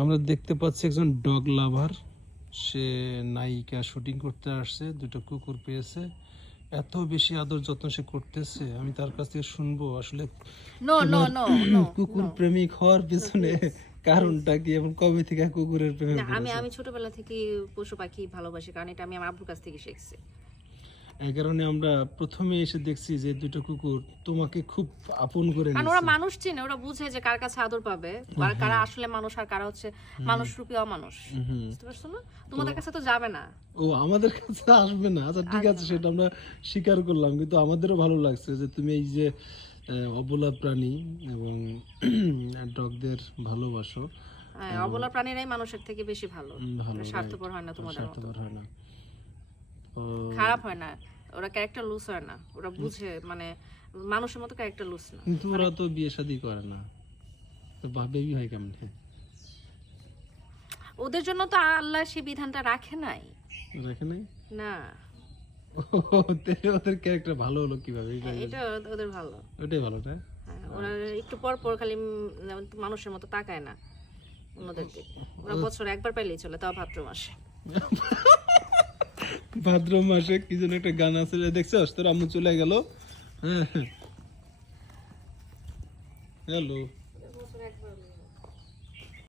আমরা দেখতে পাচ্ছি একজন ডগ লাভার, সে নায়িকা শুটিং করতে আসছে, দুটো কুকুর পেয়েছে, এত বেশি আদর যত্ন সে করতেছে। আমি তার কাছ থেকে শুনবো আসলে নো নো তোমার নো নো কুকুর প্রেমিক হওয়ার পিছনে কারণটা কি এবং কবে থেকে কুকুরের প্রেমে না, আমি পড়েছে। আমি ছোটবেলা থেকে পশু পাখি ভালোবাসি, কারণ এটা আমি আমার আব্বুর কাছ থেকে শিখছি। এই কারণে আমরা প্রথমে এসে দেখছি যে দুটো কুকুর তোমাকে খুব আপন করে কারণ ওরা নিয়েছে। মানুষ চিনে, ওরা বুঝে যে কার কাছে আদর পাবে, আর কারা আসলে মানুষ আর কারা হচ্ছে মানুষ রূপী অমানুষ। বুঝতে পারছো না? তোমাদের কাছে তো যাবে না। ও আমাদের কাছে আসবে না, আচ্ছা ঠিক আছে, সেটা আমরা স্বীকার করলাম, কিন্তু আমাদেরও ভালো লাগছে যে তুমি এই যে অবলা প্রাণী এবং ডগদের ভালোবাসো। হ্যাঁ, অবলা প্রাণীরাই মানুষের থেকে বেশি ভালো, ভালো, স্বার্থপর হয় না তোমাদের মতো, স্বার্থপর হয় না। তো খারাপ হয় না, ওরা ক্যারেক্টার লুজ হয় না, ওরা বুঝে, মানে মানুষের মতো ক্যারেক্টার লুজ না। কিন্তু ওরা তো বিয়ে শাদী করে না, তো বেবি হয় কেমনে? ওদের জন্য তো আল্লাহ সেই বিধানটা রাখে নাই। রাখে নাই? না, ওদের ক্যারেক্টার ভালো হলো কিভাবে? এটা ওদের ভালো। ওটাই ভালো না? হ্যাঁ, ওরা একটু পর পর খালি মানুষের মতো তাকায় না অন্যদের দিকে। ওরা বছরে একবার পাইলেই চলে, তাও ভাদ্র মাসে। ভাদ্র মাসে কি যেন একটা গান আছে, দেখছস? তোর আম্মু চলে গেল। হ্যাঁ, হ্যালো।